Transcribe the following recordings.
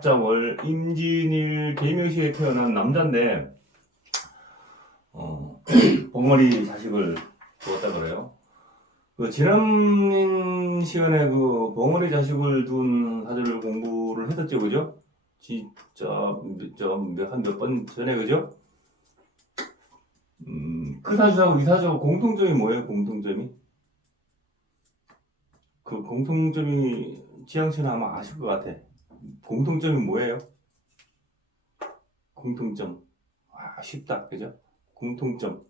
갑자월 임진일 개묘시에 태어난 남자인데 봉어리 자식을 두었다 그래요. 그 지난 시간에 그 봉어리 자식을 둔 사주를 공부를 했었죠, 그죠? 진짜 한 몇 번 전에, 그죠? 그 사주하고 이 사주하고 공통점이 뭐예요? 공통점이? 그 공통점이 지향씨는 아마 아실 것 같아. 공통점이 뭐예요? 공통점. 쉽다, 그죠? 공통점.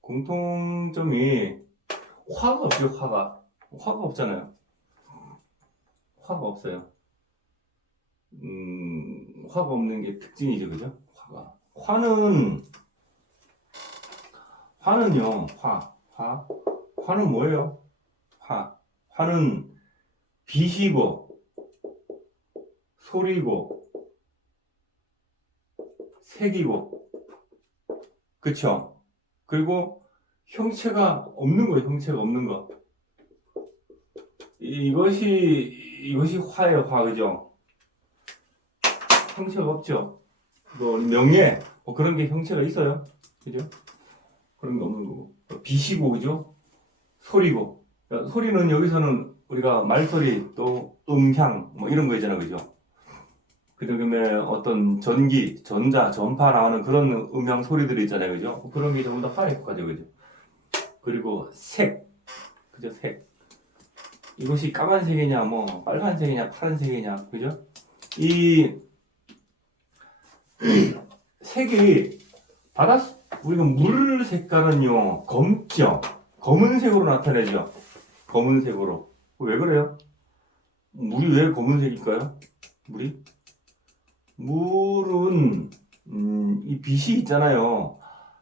공통점이 화가 없죠, 화가. 화가 없잖아요. 화가 없어요. 화가 없는 게 특징이죠, 그죠? 화는요, 화는 뭐예요? 화는 빛이고, 소리고, 색이고, 그쵸? 그리고 형체가 없는 거예요, 형체가 없는 거. 이것이 화예요, 화, 그죠? 형체가 없죠? 뭐, 명예, 뭐 그런 게 형체가 있어요? 그죠? 그런 게 없는 거고. 빛이고, 그죠? 소리고. 그러니까 소리는 여기서는 우리가 말소리, 또 음향, 뭐 이런 거 있잖아, 그죠? 그 다음에 어떤 전기, 전자, 전파 나오는 그런 음향 소리들이 있잖아요, 그죠? 그런 게 전부 다 화에 속하죠, 그죠? 그리고 색, 그죠? 색. 이것이 까만색이냐, 뭐 빨간색이냐, 파란색이냐, 그죠? 이 색이 우리가 물 색깔은요 검죠. 검은색으로 나타내죠. 검은색으로. 왜 그래요? 물이 왜 검은색일까요? 물은 이 빛이 있잖아요.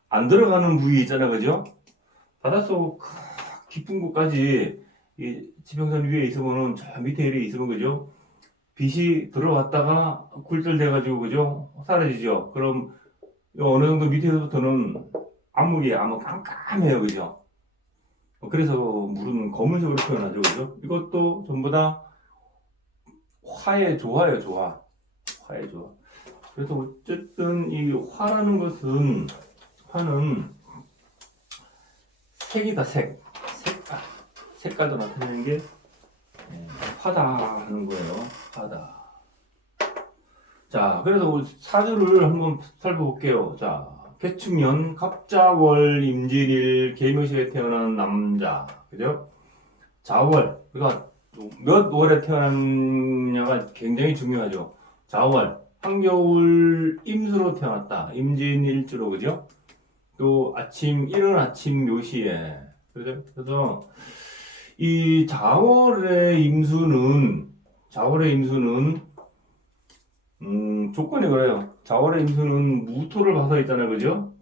안 들어가는 부위 있잖아요, 그죠? 바닷속 깊은 곳까지 이 지평선 위에 있으면은 저 밑에 이렇게 있으면, 그죠? 빛이 들어왔다가 굴절돼가지고, 그죠? 사라지죠. 그럼 어느 정도 밑에서부터는 암흑이 아마 깜깜해요, 그죠? 그래서 물은 검은색으로 표현하죠, 그죠? 이것도 전부 다 화의 조화예요, 조화. 화의 조화. 그래서 어쨌든 이 화는 색이다, 색깔도 나타내는 게 화다 하는 거예요. 화다. 자, 그래서 사주를 한번 살펴볼게요. 자, 개축년 갑자월 임진일 개묘시에 태어난 남자, 그죠? 자월, 그러니까 몇 월에 태어났냐가 굉장히 중요하죠. 자월, 한겨울 임수로 태어났다. 임진일주로, 그죠? 또 이른 아침 묘시에, 그죠? 그래서 이 자월의 임수는 조건이 그래요. 자월의 임수는 무토를 봐서 있잖아요, 그죠?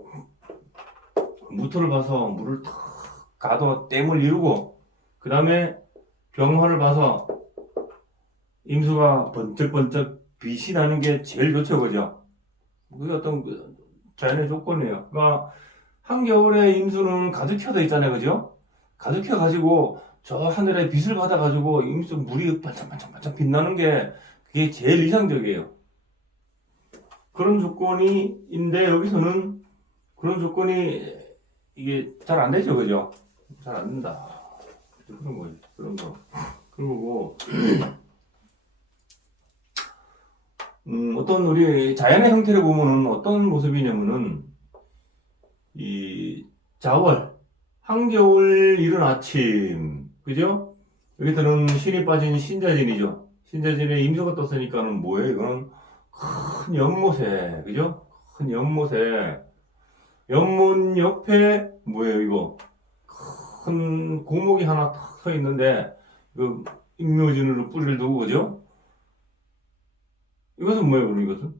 무토를 봐서 물을 탁 가둬 댐을 이루고, 그 다음에 병화를 봐서 임수가 번쩍번쩍 빛이 나는 게 제일 좋죠, 그죠? 그게 어떤 자연의 조건이에요. 그러니까 한겨울에 임수는 가득 켜져 있잖아요, 그죠? 가득 켜가지고 저 하늘에 빛을 받아가지고 임수 물이 반짝반짝 빛나는 게 그게 제일 이상적이에요. 그런 조건이인데 여기서는 그런 조건이 이게 잘 안 되죠, 그죠? 잘 안 된다. 그런 거예요. 그런 거. 그리고 어떤 우리 자연의 형태를 보면은 어떤 모습이냐면은 이 자월, 한겨울 이른 아침, 그죠? 여기서는 신이 빠진 신자진이죠. 신자진에 임수가 떴으니까는 뭐예요? 이거는 큰 연못에, 그죠? 큰 연못에, 연못 옆에 뭐예요, 이거? 큰 고목이 하나 탁 서 있는데, 그 임묘진으로 뿌리를 두고, 그죠? 이것은 뭐예요, 그럼 이것은?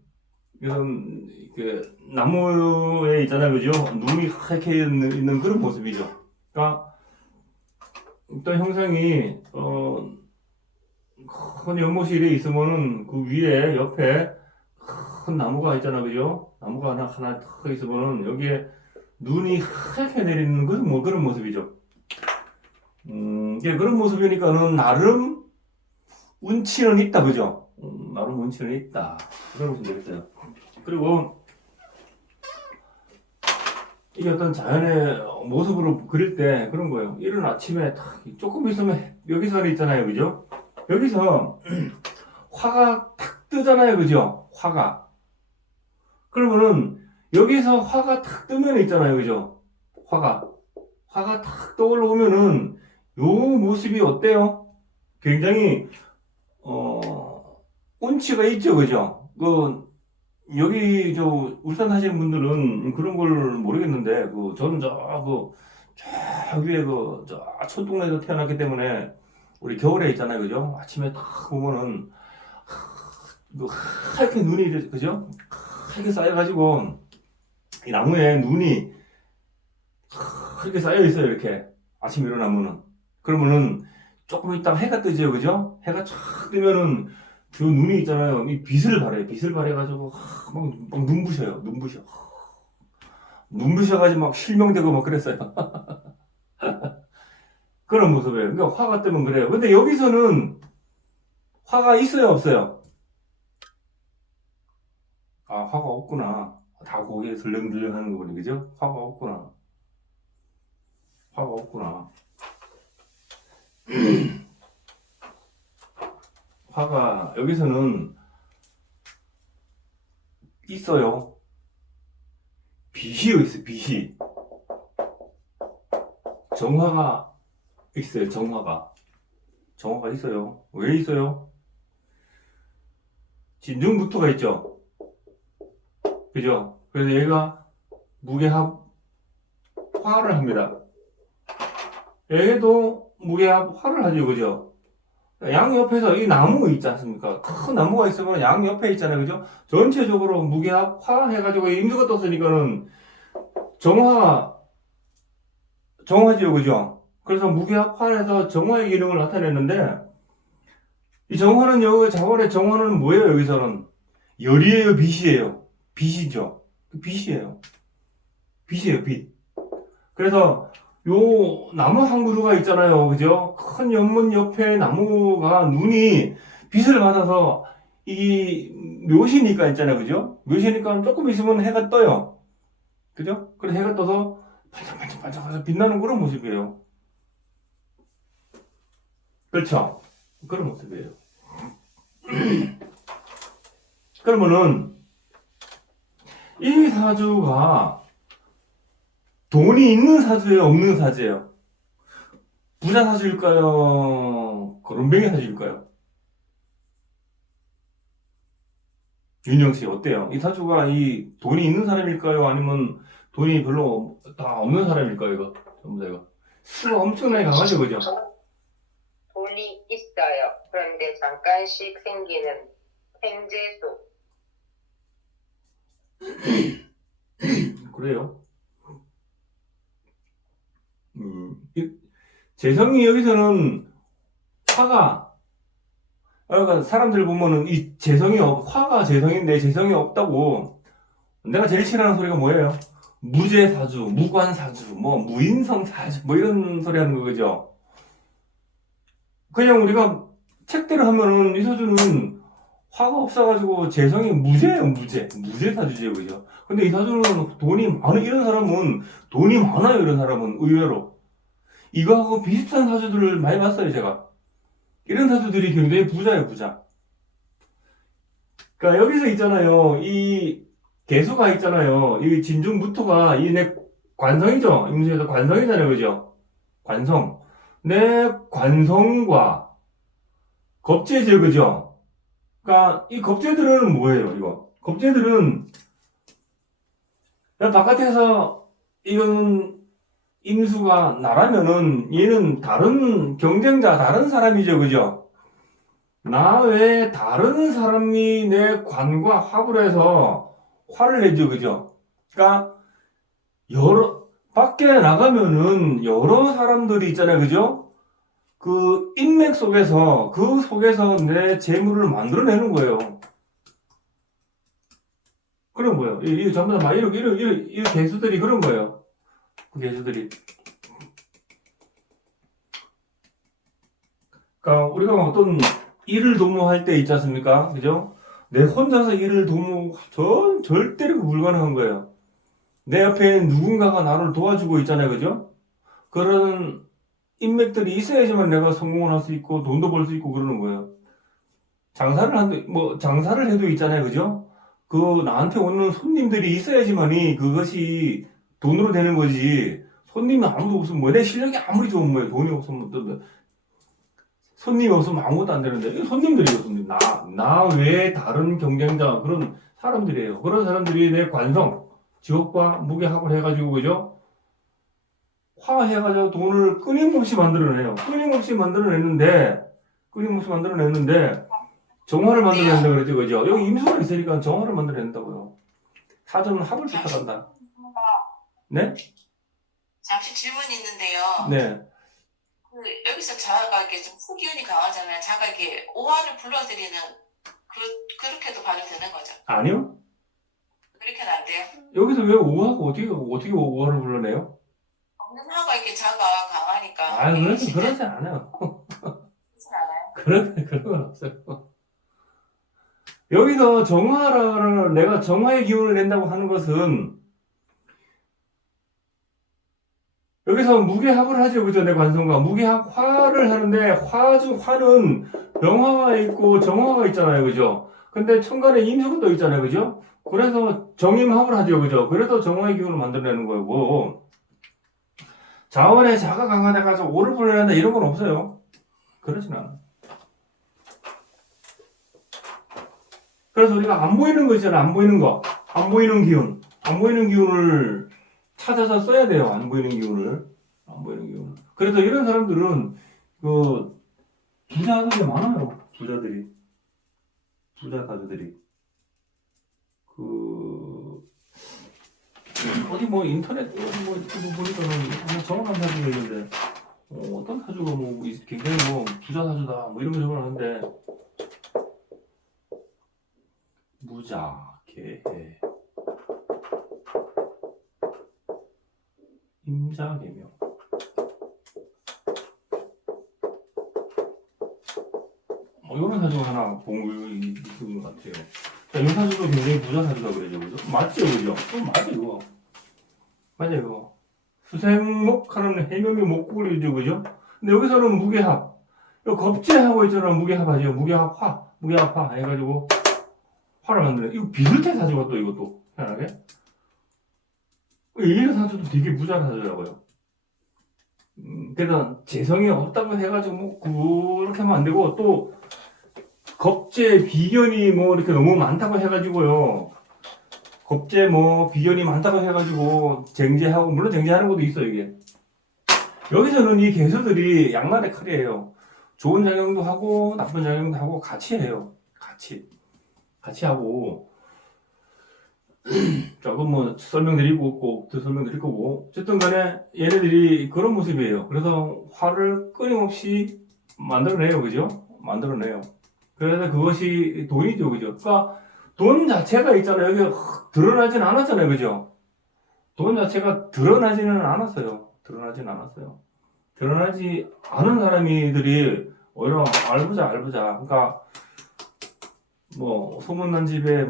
이것은 그 나무에 있잖아요, 그죠? 눈이 하얗게 있는 그런 모습이죠. 그러니까 일단 형상이 큰 연못이 있으면은 그 위에 옆에 큰 나무가 있잖아, 그죠? 나무가 하나 탁 있으면은 여기에 눈이 하얗게 내리는 그런 모습이죠. 이게 그런 모습이니까는 나름 운치는 있다, 그죠? 나름 운치는 있다. 그런 모습 되겠어요. 그리고 이게 어떤 자연의 모습으로 그릴 때 그런 거예요. 이른 아침에 탁 조금 있으면 여기서 있잖아요, 그죠? 여기서 화가 탁 뜨잖아요, 그죠? 화가. 그러면은 여기서 화가 탁 뜨면 있잖아요, 그죠? 화가 탁 떠올라오면은 요 모습이 어때요? 굉장히 운치가 있죠, 그죠? 여기 울산 사시는 분들은 그런 걸 모르겠는데 저는 저 위에 저 촌동네에서 태어났기 때문에 우리 겨울에 있잖아요, 그죠? 아침에 딱 보면은 하얗게 눈이 그죠? 하얗게 쌓여가지고 이 나무에 눈이 하얗게 쌓여 있어요, 이렇게 아침에 일어나면은. 그러면은 조금 있다가 해가 뜨죠, 그죠? 해가 촥 뜨면은 그 눈이 있잖아요. 이 빛을 발해요. 빛을 발해가지고 막 눈부셔요. 눈부셔가지고 막 실명되고 막 그랬어요. 그런 모습이에요. 그러니까 화가 뜨면 그래요. 근데 여기서는 화가 있어요, 없어요? 아, 화가 없구나. 다 고개 들렁들렁 하는 거 보니, 그죠? 화가 없구나. 화가 없구나. 화가 여기서는 있어요. 빛이 있어요, 빛이. 정화가 있어요, 정화가. 정화가 있어요. 왜 있어요? 진중부터가 있죠. 그죠? 그래서 얘가 무게합 화를 합니다. 얘도 무게합 화를 하죠, 그죠? 양 옆에서 이 나무 있지 않습니까? 큰 나무가 있으면 양 옆에 있잖아요, 그죠? 전체적으로 무게합 화 해가지고 임수가 떴으니까는 정화지요, 그죠? 그래서 무게합 화해서 정화의 기능을 나타냈는데 이 정화는요, 자원의 정화는 뭐예요, 여기서는? 열이에요, 빛이에요? 빛이죠. 빛이에요. 빛이에요, 빛. 그래서 요 나무 한 그루가 있잖아요. 그죠? 큰 연못 옆에 나무가 눈이 빛을 받아서 이 묘시니까 있잖아요. 그죠? 묘시니까 조금 있으면 해가 떠요. 그죠? 그래서 해가 떠서 반짝반짝반짝해서 빛나는 그런 모습이에요. 그렇죠? 그런 모습이에요. 그러면은 이 사주가 돈이 있는 사주예요? 없는 사주예요? 부자 사주일까요? 거론뱅이 사주일까요? 윤영 씨 어때요? 이 사주가 이 돈이 있는 사람일까요? 아니면 돈이 별로 다 없는 사람일까요? 이거 전부 다 이거 수가 엄청나게 강하죠, 그죠? 돈이 있어요. 그런데 잠깐씩 생기는 횡재수. 그래요? 재성이 여기서는 화가 그러니까 사람들 보면은 화가 재성인데 재성이 없다고 내가 제일 싫어하는 소리가 뭐예요? 무죄사주, 무관사주, 뭐 무인성사주 뭐 이런 소리 하는 거 그죠? 그냥 우리가 책대로 하면은 이 사주는 화가 없어가지고 재성이 무죄예요, 무죄 사주죠, 그죠? 근데 이 사주는 돈이 많은 이런 사람은 돈이 많아요, 이런 사람은 의외로 이거하고 비슷한 사주들을 많이 봤어요, 제가. 이런 사주들이 굉장히 부자예요, 부자. 그러니까 여기서 있잖아요, 이 개수가 있잖아요, 이 진중무토가 이 내 관성이죠, 임수에서 관성이잖아요, 그죠? 관성. 내 관성과 겁재죠, 그죠? 그러니까 이 겁재들은 뭐예요, 이거? 겁재들은 그냥 바깥에서 이건 임수가 나라면은 얘는 다른 경쟁자, 다른 사람이죠, 그죠? 나 외에 다른 사람이 내 관과 합을 해서 화를 내죠, 그죠? 그러니까 밖에 나가면은 여러 사람들이 있잖아요, 그죠? 그 인맥 속에서 내 재물을 만들어내는 거예요. 그런 거예요. 이 전부 다 막 이 개수들이 그런 거예요. 그 개수들이. 그러니까 우리가 어떤 일을 도모할 때 있지 않습니까? 그죠? 내 혼자서 일을 절대로 불가능한 거예요. 내 옆에 누군가가 나를 도와주고 있잖아요. 그죠? 그런 인맥들이 있어야지만 내가 성공을 할 수 있고 돈도 벌 수 있고 그러는 거예요. 장사를 해도 있잖아요. 그죠? 그 나한테 오는 손님들이 있어야지만이 그것이 돈으로 되는 거지. 손님이 아무도 없으면 내 실력이 아무리 좋으면 돈이 없으면 손님이 없으면 아무것도 안 되는데 이거 손님들이에요. 손님. 나 외에 다른 경쟁자 그런 사람들이에요. 그런 사람들이 내 관성, 지옥과 무게합을 해가지고 그죠? 화해가지고 돈을 끊임없이 만들어내요. 끊임없이 만들어냈는데 정화를 만들어낸다 그러죠, 그죠? 여기 임수가 있으니까 정화를 만들어낸다고요. 사전은 합을 쫓아간다. 네? 잠시 질문이 있는데요. 네. 여기서 자아가 이렇게 좀 후기운이 강하잖아요. 자아가 이렇게 오화를 불러들이는 그렇게도 봐도 되는 거죠. 아니요? 그렇게는 안 돼요. 여기서 왜 오하고 어떻게 오하를 불러내요? 없는 화가 이렇게 자아가 강하니까. 아유, 그러지 않아요. 그렇진 않아요. 그런 건 없어요. 여기서 내가 정화의 기운을 낸다고 하는 것은 여기서 무게합을 하죠. 그죠? 내 관성과. 무게합, 화를 하는데, 화는 병화가 있고 정화가 있잖아요. 그죠? 근데 천간에 임수가 또 있잖아요. 그죠? 그래서 정임합을 하죠. 그죠? 그래서 정화의 기운을 만들어내는 거고, 자원에 자가 강화돼가지고 오를 불러낸다 이런 건 없어요. 그러진 않아. 그래서 우리가 안 보이는 거 있잖아요. 안 보이는 거. 안 보이는 기운. 안 보이는 기운을 찾아서 써야 돼요. 안 보이는 기운을. 그래서 이런 사람들은 부자들이 많아요. 부자들이. 부자 가수들이. 어디 인터넷 어디 보니까는 정확한 사주가 있는데 어떤 사주가 굉장히 부자 사주다 이런 거 적어놨는데 무자, 개해, 임자, 개명. 이런 사주가 하나 있는 것 같아요. 자, 이 사주도 굉장히 부자 사주다 그러죠, 그죠? 맞죠, 그죠? 맞아요, 이거. 맞아요. 수생목하는 해명이 목구리죠, 그죠? 근데 여기서는 무게합. 이 겁재하고 있잖아, 무게합하죠. 무게합화 해가지고 화를 만드는. 이거 비슷해 사주가 또 이것도 편하게. 이 사주도 되게 부자 사주라고요. 그래서 재성이 없다고 해가지고 그렇게 하면 안 되고 또 겁재 비견이 이렇게 너무 많다고 해가지고요. 겁재 비견이 많다고 해가지고 쟁제하고 물론 쟁제하는 것도 있어요 이게. 여기서는 이 개수들이 양날의 칼이에요. 좋은 작용도 하고 나쁜 작용도 하고 같이 해요. 같이 하고. 자, 그럼 설명드리고 꼭 더 설명드릴 거고. 어쨌든 간에 얘네들이 그런 모습이에요. 그래서 화를 끊임없이 만들어내요. 그죠? 만들어내요. 그래서 그것이 돈이죠. 그죠? 그러니까 돈 자체가 있잖아요. 여기 드러나진 않았잖아요. 그죠? 돈 자체가 드러나지는 않았어요. 드러나지 않은 사람들이 오히려 알부자. 그러니까 소문난 집에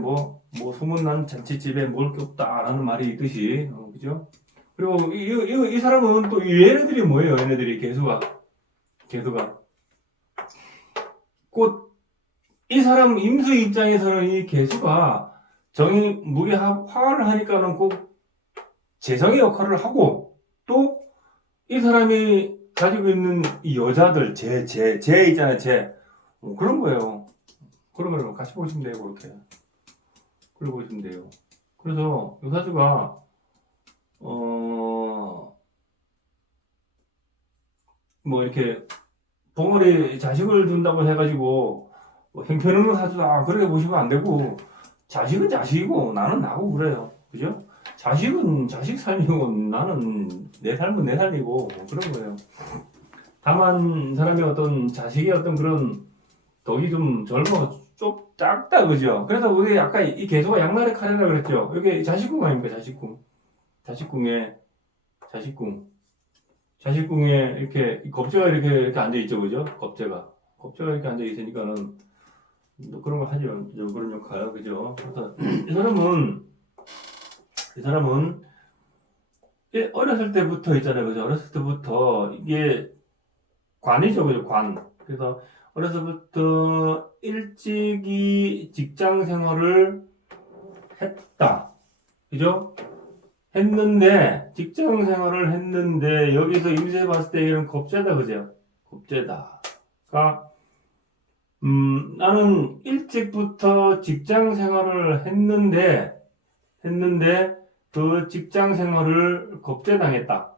소문난 잔치집에 먹을 게 없다라는 말이 있듯이, 그죠? 그리고 이 사람은 또 얘네들이 뭐예요? 얘네들이 개수가 곧 이 사람 임수 입장에서는 이 개수가 정이 무게 화를 하니까는 꼭 재성의 역할을 하고 또 이 사람이 가지고 있는 이 여자들 재 있잖아요. 그런 거예요. 그러면 같이 보시면 돼요. 그렇게 보시면 돼요. 그래서 이 사주가 이렇게 벙어리 자식을 둔다고 해가지고 형편없는 사주다 그렇게 보시면 안 되고 자식은 자식이고 나는 나고 그래요. 그죠? 자식은 자식 삶이고 나는 내 삶은 내 삶이고 그런 거예요. 다만 사람의 어떤 자식의 어떤 그런 덕이 좀 좀 작다 그죠? 그래서 우리 아까 이 개수가 양날의 칼이라 그랬죠? 여기 자식궁 아닙니까? 자식궁에 이렇게 겁재가 이렇게 앉아 있죠, 그죠? 겁재가 겁재가 이렇게 앉아 있으니까는 뭐 그런 거 하죠. 그런 역할, 그죠? 그래서 이 사람은 어렸을 때부터 있잖아요, 그죠? 어렸을 때부터 이게 관이죠, 그죠? 관. 그래서 어려서부터 일찍이 직장 생활을 했다, 그죠? 했는데 직장 생활을 했는데 여기서 임시에 봤을 때 이런 겁재다, 그죠? 겁재다가 나는 일찍부터 직장 생활을 했는데 그 직장 생활을 겁재당했다.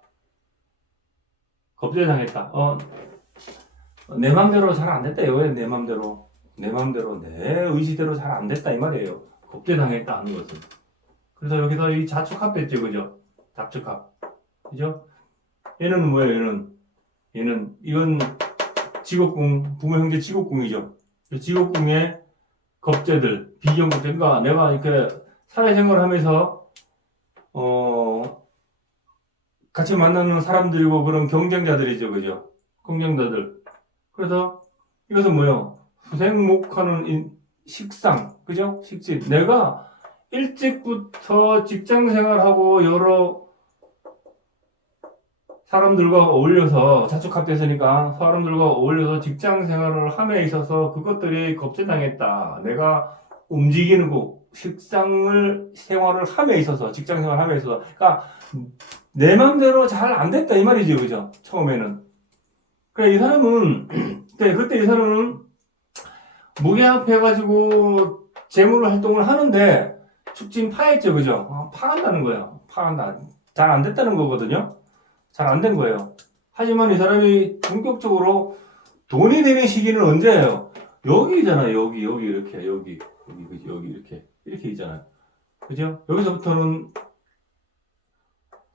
내 맘대로 잘 안 됐다 이거예요. 내 맘대로 내 의지대로 잘 안 됐다 이 말이에요. 겁재당했다 하는 것은. 그래서 여기서 이 자축합 됐죠, 그죠? 자축합, 그죠? 얘는 뭐예요? 얘는 이건 직업궁, 부모 형제 직업궁이죠. 직업궁의 겁재들, 비경겁재. 그러니까 내가 이렇게 사회생활을 하면서 같이 만나는 사람들이고 그런 경쟁자들이죠, 그죠? 경쟁자들. 그래서 이것은 뭐예요? 수생목하는 식상, 그죠? 식지. 내가 일찍부터 직장 생활하고 여러 사람들과 어울려서 자축합됐으니까 사람들과 어울려서 직장 생활을 함에 있어서 그것들이 겁재당했다. 내가 움직이는 거, 생활을 함에 있어서 직장 생활 함에 있어서, 그러니까 내 맘대로 잘 안 됐다 이 말이죠, 그죠? 처음에는. 그래 이 사람은 그때 이 사람은 무계합해가지고 재물 활동을 하는데 축진 파했죠, 그죠? 파한다는 거예요. 파한다. 잘 안 됐다는 거거든요. 잘 안 된 거예요. 하지만 이 사람이 본격적으로 돈이 되는 시기는 언제예요? 여기잖아요. 여기 이렇게 여기 이렇게 있잖아요. 그죠? 여기서부터는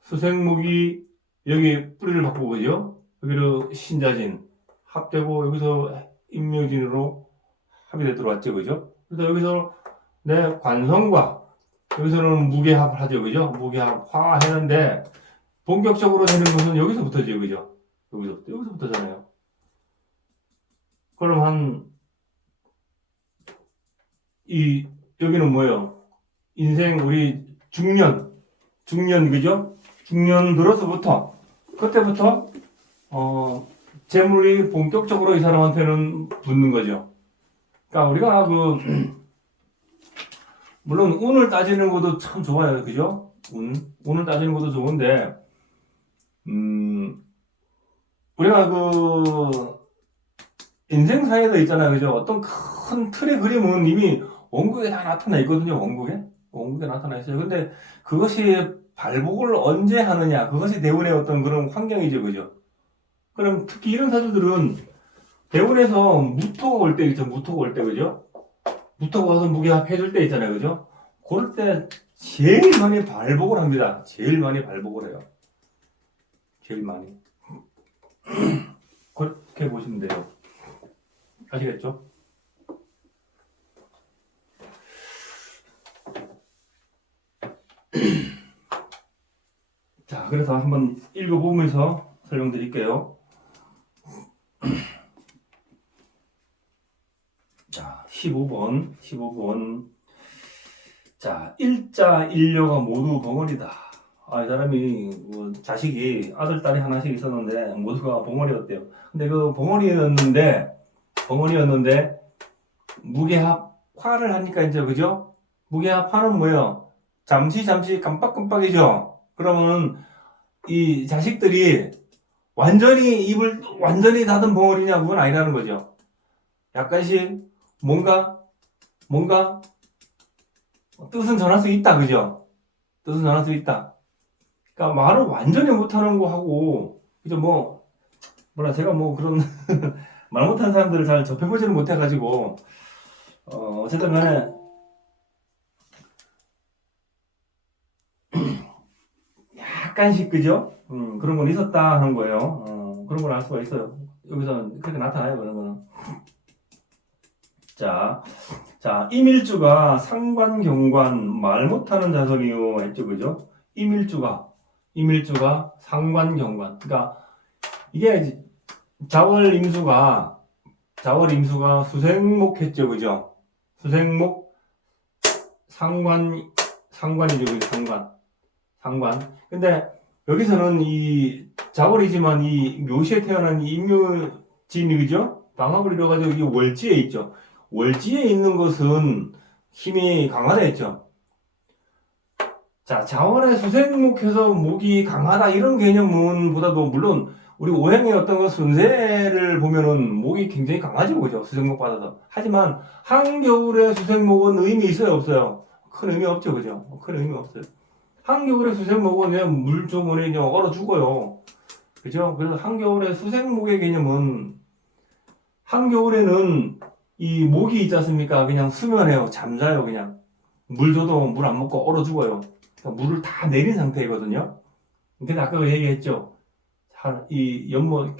수생목이 여기 뿌리를 바꾸고, 그죠? 여기로 신자진 합되고 여기서 임묘진으로 합이 되 들어왔죠, 그죠? 그래서 여기서 내 관성과 여기서는 무게합을 하죠, 그죠? 무게합 화 했는데 본격적으로 되는 것은 여기서부터죠, 그죠? 여기서부터잖아요. 그럼 여기는 뭐예요? 인생 우리 중년, 그죠? 중년 들어서부터, 그때부터, 재물이 본격적으로 이 사람한테는 붙는 거죠. 그러니까 우리가 물론 운을 따지는 것도 참 좋아요, 그죠? 운을 따지는 것도 좋은데, 우리가 인생사에도 있잖아요, 그죠? 어떤 큰 틀의 그림은 이미 원국에 다 나타나 있거든요, 원국에 나타나 있어요. 근데 그것이 발복을 언제 하느냐, 그것이 대운의 어떤 그런 환경이죠, 그죠? 그럼 특히 이런 사주들은 대운에서 무토가 올 때 있죠, 그죠? 무토가 와서 무게합 해줄 때 있잖아요, 그죠? 그럴 때 제일 많이 발복을 합니다. 제일 많이 발복을 해요. 제일 많이. 그렇게 보시면 돼요. 아시겠죠? 자, 그래서 한번 읽어보면서 설명드릴게요. 자, 15번. 자, 일자 일녀가 모두 벙어리다. 이 사람이 자식이 아들 딸이 하나씩 있었는데 모두가 벙어리였대요. 근데 그 벙어리였는데 무게합 화를 하니까 이제, 그죠? 무게합 화는 뭐예요? 잠시 깜빡깜빡이죠. 그러면 이 자식들이 입을 완전히 닫은 벙어리냐, 그건 아니라는 거죠. 약간씩 뭔가 뜻은 전할 수 있다, 그죠? 뜻은 전할 수 있다. 그러니까 말을 완전히 못하는 거 하고, 그죠? 제가 그런 말 못하는 사람들을 잘 접해보지는 못해가지고, 어쨌든 간에 약간씩, 그죠? 그런 건 있었다 하는 거예요. 그런 걸 알 수가 있어요. 여기서는 그렇게 나타나요, 그런 거는. 자, 임일주가 상관, 경관, 말 못하는 자손이요 했죠, 그죠? 임일주가 상관, 경관. 그러니까 이게 자월 임수가 자월 임수가 수생목했죠, 그죠? 수생목 상관이죠, 그죠? 상관. 근데 여기서는 이 자월이지만 이 묘시에 태어난 이 임묘진이 그죠? 방학을 이뤄가지고 이 월지에 있죠. 월지에 있는 것은 힘이 강하다 했죠. 자, 자월에 수생목해서 목이 강하다 이런 개념은 보다도 물론 우리 오행의 어떤 그 순세를 보면은 목이 굉장히 강하죠, 그죠? 수생목 받아서. 하지만 한겨울에 수생목은 의미 있어요, 없어요? 큰 의미 없죠, 그죠? 큰 의미 없어요. 한겨울에 수생목은 그냥 물 주머니에 그냥 얼어 죽어요. 그죠? 그래서 한겨울에 수생목의 개념은 한겨울에는 이 목이 있지 않습니까? 그냥 수면해요. 잠자요, 그냥. 물 줘도 물 안 먹고 얼어 죽어요. 그러니까 물을 다 내린 상태이거든요. 근데 아까 그 얘기했죠. 이 연못,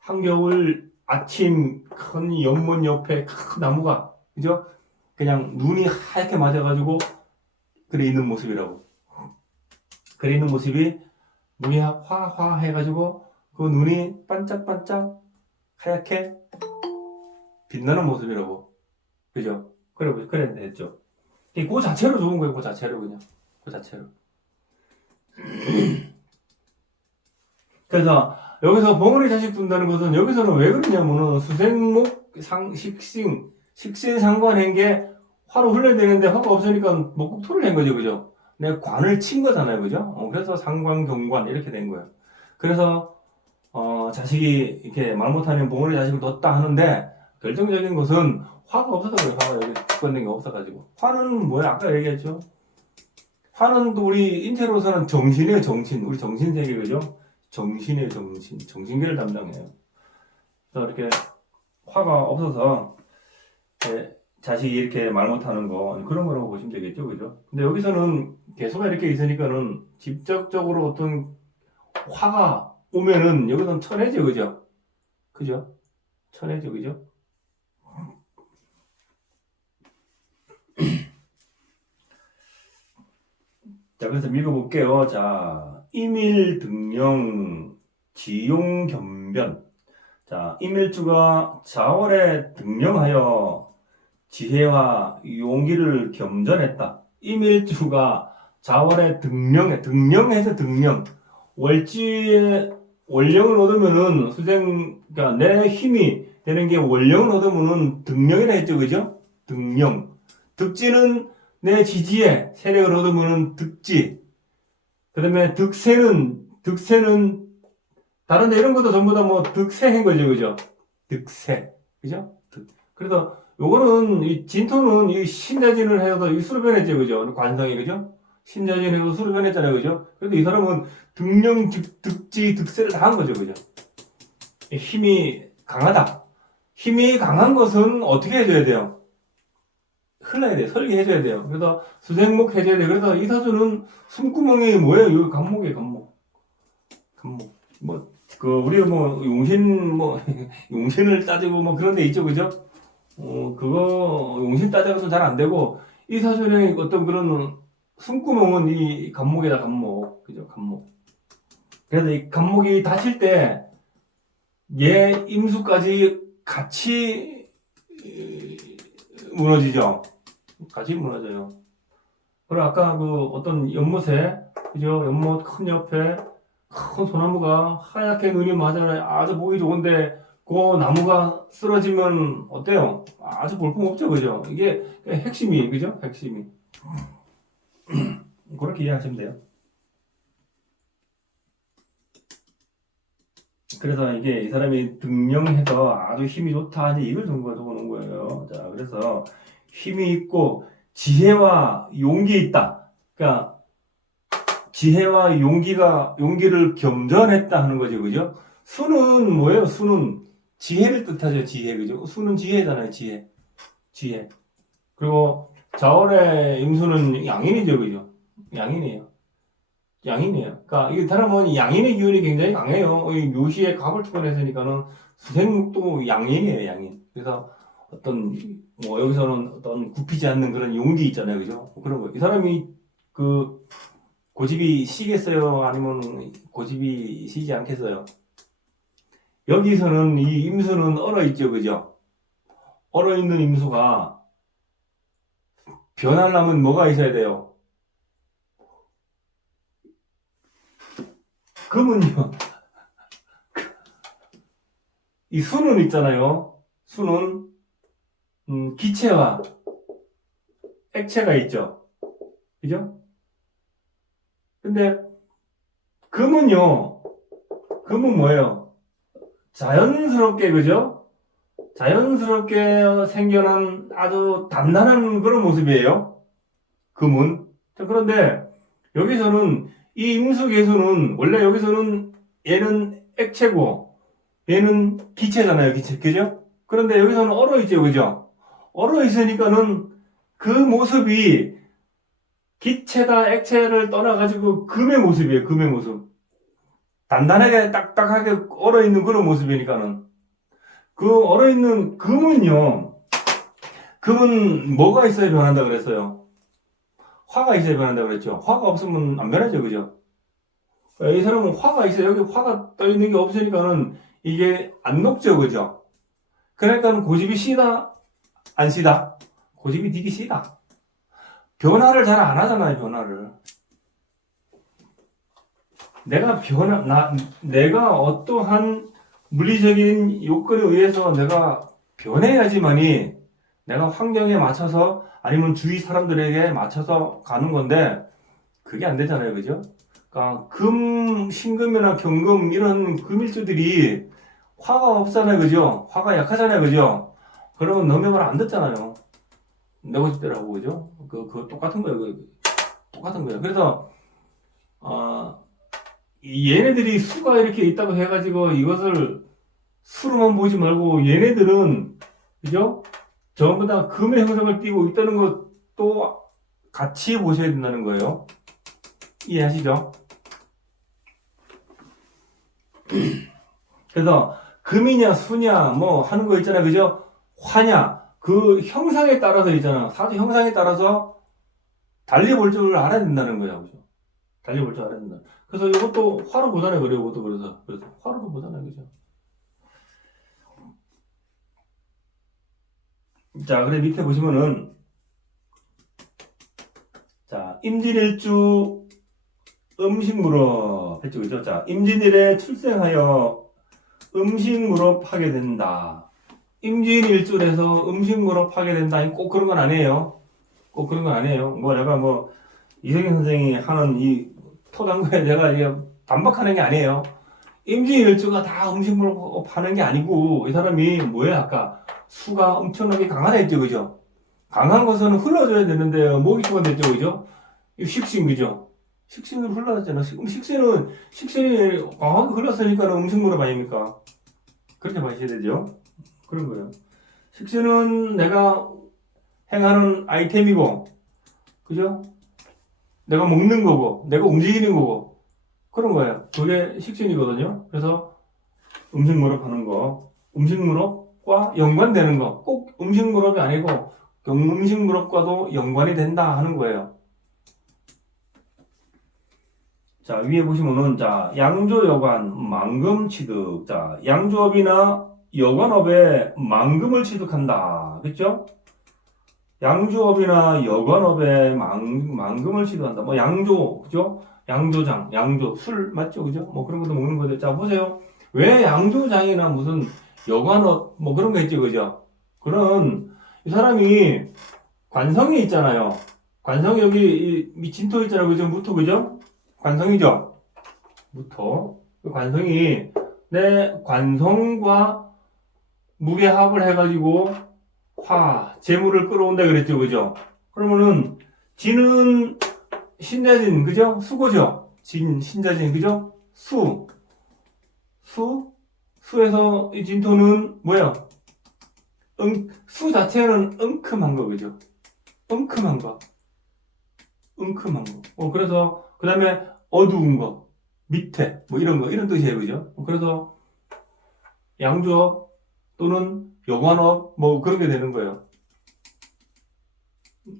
한겨울 아침 큰 연못 옆에 큰 나무가, 그죠? 그냥 눈이 하얗게 맞아가지고 그래 있는 모습이라고. 그래 있는 모습이 눈이 화화 해가지고 그 눈이 반짝반짝 하얗게 빛나는 모습이라고. 그죠? 그래 했죠. 그 자체로 좋은 거예요. 그 자체로 그냥. 그 자체로. 그래서 여기서 벙어리 자식 둔다는 것은 여기서는 왜 그러냐면은 수생목 식신상관 한 게 화로 훈련되는데 화가 없으니까 목국토를 한 거죠. 그죠? 내 관을 친 거잖아요. 그죠? 그래서 상관, 경관 이렇게 된 거예요. 그래서 자식이 이렇게 말 못하는 벙어리 자식을 뒀다 하는데 결정적인 것은 화가 없어서 그래요. 화가 여기 죽었는 게 없어가지고. 화는 뭐야? 아까 얘기했죠. 화는 또 우리 인체로서는 정신이에요. 정신. 우리 정신세계 그죠? 정신이에요. 정신계를 담당해요. 그래서 이렇게 화가 없어서 자식이 이렇게 말 못하는 거 그런 거라고 보시면 되겠죠. 그죠? 근데 여기서는 개수가 이렇게 있으니까는 직접적으로 어떤 화가 오면은 여기서는 천해죠. 그죠? 그죠? 천해죠. 그죠? 자, 그래서 읽어볼게요. 자, 임일등령, 지용견변. 자, 임일주가 자월에 등령하여 지혜와 용기를 겸전했다. 임일주가 자월에 등령해서 등령. 월지에 월령을 얻으면은 그러니까 내 힘이 되는 게 월령을 얻으면은 등령이라 했죠. 그죠? 등령. 득지는 내 지지에 세력을 얻으면은 득지. 그 다음에 득세는 다른데 이런 것도 전부 다 뭐 득세한 거죠. 그죠? 득세. 그죠? 그래서 요거는 이 진토는 이 신자진을 해서 이 수로 변했죠. 그죠? 관성이 그죠? 신자진 해서 수로 변했잖아요. 그죠? 그래도 이 사람은 등령, 득지, 득세를 다 한 거죠. 그죠? 힘이 강하다. 힘이 강한 것은 어떻게 해줘야 돼요? 흘러야 돼요. 설계해줘야 돼요. 그래서 수생목 해줘야 돼요. 그래서 이 사주는 숨구멍이 뭐예요? 여기 간목이에요. 간목. 우리가 용신을 따지고 그런 데 있죠. 그죠? 그거, 용신 따져서 잘 안 되고, 이 사주의 어떤 그런 숨구멍은 이 간목이다, 간목. 그죠? 간목. 그래서 이 간목이 닫힐 때, 얘 임수까지 같이 무너지죠. 같이 무너져요. 그리고 아까 그 어떤 연못에, 그죠? 연못 큰 옆에 큰 소나무가 하얗게 눈이 맞아요. 아주 보기 좋은데, 그 나무가 쓰러지면 어때요? 아주 볼품없죠, 그죠? 이게 핵심이, 그죠? 핵심이. 그렇게 이해하시면 돼요. 그래서 이게 이 사람이 등령해서 아주 힘이 좋다, 이제 이걸 적어놓은 거예요. 자, 그래서 힘이 있고 지혜와 용기 있다. 그러니까 지혜와 용기를 겸전했다 하는 거죠, 그죠? 수는 뭐예요? 수는 지혜를 뜻하죠, 지혜, 그죠? 수는 지혜잖아요, 지혜. 그리고 자월의 임수는 양인이죠, 그죠? 양인이에요. 그러니까 이 사람은 양인의 기운이 굉장히 강해요. 이 묘시에 갑을 투건했으니까는 수생목도 양인이에요, 양인. 그래서 여기서는 어떤 굽히지 않는 그런 용기 있잖아요, 그죠? 그런 거. 이 사람이 고집이 시겠어요? 아니면 고집이 시지 않겠어요? 여기서는 이 임수는 얼어있죠, 그죠? 얼어있는 임수가 변하려면 뭐가 있어야 돼요? 금은요. 이 수는 있잖아요. 수는 기체와 액체가 있죠. 그죠? 근데 금은요. 금은 뭐예요? 자연스럽게, 그죠? 자연스럽게 생겨난 아주 단단한 그런 모습이에요. 금은. 자, 그런데 여기서는 이 임수계수는 원래 여기서는 얘는 액체고 얘는 기체잖아요. 기체. 그죠? 그런데 여기서는 얼어있죠. 그죠? 얼어있으니까는 그 모습이 기체다 액체를 떠나가지고 금의 모습이에요. 금의 모습. 단단하게 딱딱하게 얼어있는 그런 모습이니까는. 그 얼어있는 금은요. 금은 뭐가 있어야 변한다 그랬어요? 화가 있어야 변한다 그랬죠. 화가 없으면 안 변하죠. 그죠? 이 사람은 화가 있어요. 여기 화가 떠있는 게 없으니까는 이게 안 녹죠. 그죠? 그러니까 고집이 시다? 안 시다? 고집이 되게 시다. 변화를 잘 안 하잖아요. 변화를. 내가 어떠한 물리적인 요건에 의해서 내가 변해야지만이 내가 환경에 맞춰서 아니면 주위 사람들에게 맞춰서 가는 건데 그게 안 되잖아요. 그죠? 그러니까 신금이나 경금 이런 금일주들이 화가 없잖아요. 그죠? 화가 약하잖아요. 그죠? 그러면 너네 말 안 듣잖아요. 내 고집대로 하고, 그죠? 그거 똑같은 거예요. 똑같은 거예요. 그래서, 얘네들이 수가 이렇게 있다고 해가지고 이것을 수로만 보지 말고 얘네들은, 그죠? 전부 다 금의 형성을 띠고 있다는 것도 같이 보셔야 된다는 거예요. 이해하시죠? 그래서 금이냐 수냐 뭐 하는 거 있잖아요. 그죠? 화냐 그 형상에 따라서 있잖아. 사주 형상에 따라서 달리 볼 줄 알아야 된다는 거예요. 그죠? 달리 볼 줄 알아야 된다. 그래서 이것도 화로 보잖아요. 그래요. 이것도 그래서 화로도 보잖아요. 그죠? 자, 그래 밑에 보시면은 자, 임진일주 음식무렵 했죠. 그죠? 자, 임진일에 출생하여 음식무렵 하게 된다. 임진일주에서 음식무렵 하게 된다. 꼭 그런 건 아니에요. 꼭 그런 건 아니에요. 뭐 내가 뭐 이성현 선생이 하는 이 토당구에 내가 이게 반박하는 게 아니에요. 임진일주가 다 음식무렵 하는 게 아니고 이 사람이 뭐예요? 아까 수가 엄청나게 강하다 했죠. 그죠? 강한 것은 흘러줘야 되는데 모기수가 됐죠. 그죠? 이 식신 그죠? 식신으로 흘러졌잖아. 식신이 강하게 흘렀으니까 음식무렵 아닙니까? 그렇게 봐야 되죠. 그런 거예요. 식신은 내가 행하는 아이템이고, 그죠? 내가 먹는 거고, 내가 움직이는 거고, 그런 거예요. 그게 식신이거든요. 그래서 음식 무렵 하는 거, 음식 무렵과 연관되는 거, 꼭 음식 무렵이 아니고, 음식 무렵과도 연관이 된다 하는 거예요. 자, 위에 보시면은, 자, 양조 여관, 만금 취득. 자, 양조업이나 여관업에 만금을 취득한다. 그쵸? 양조업이나 여관업에 만금을 취득한다. 뭐, 양조, 그죠? 양조장, 양조, 술, 맞죠? 그죠? 뭐 그런 것도 먹는 거죠. 자, 보세요. 왜 양조장이나 무슨 여관업, 뭐 그런 거 있죠. 그죠? 이 사람이 관성이 있잖아요. 관성이 여기, 이 진토 있잖아요. 그죠? 무토, 그죠? 관성이죠? 무토. 그 관성이 내 관성과 무게합을 해가지고 재물을 끌어온다 그랬죠. 그죠? 그러면은, 진은 신자진, 그죠? 수고죠? 신자진, 그죠? 수에서 이 진토는 뭐야? 수 자체는 은큼한 거, 그죠? 은큼한 거. 그래서, 그 다음에 어두운 거, 밑에, 뭐 이런 거, 이런 뜻이에요. 그죠? 그래서 양조업 또는 여관업, 뭐 그런 게 되는 거예요.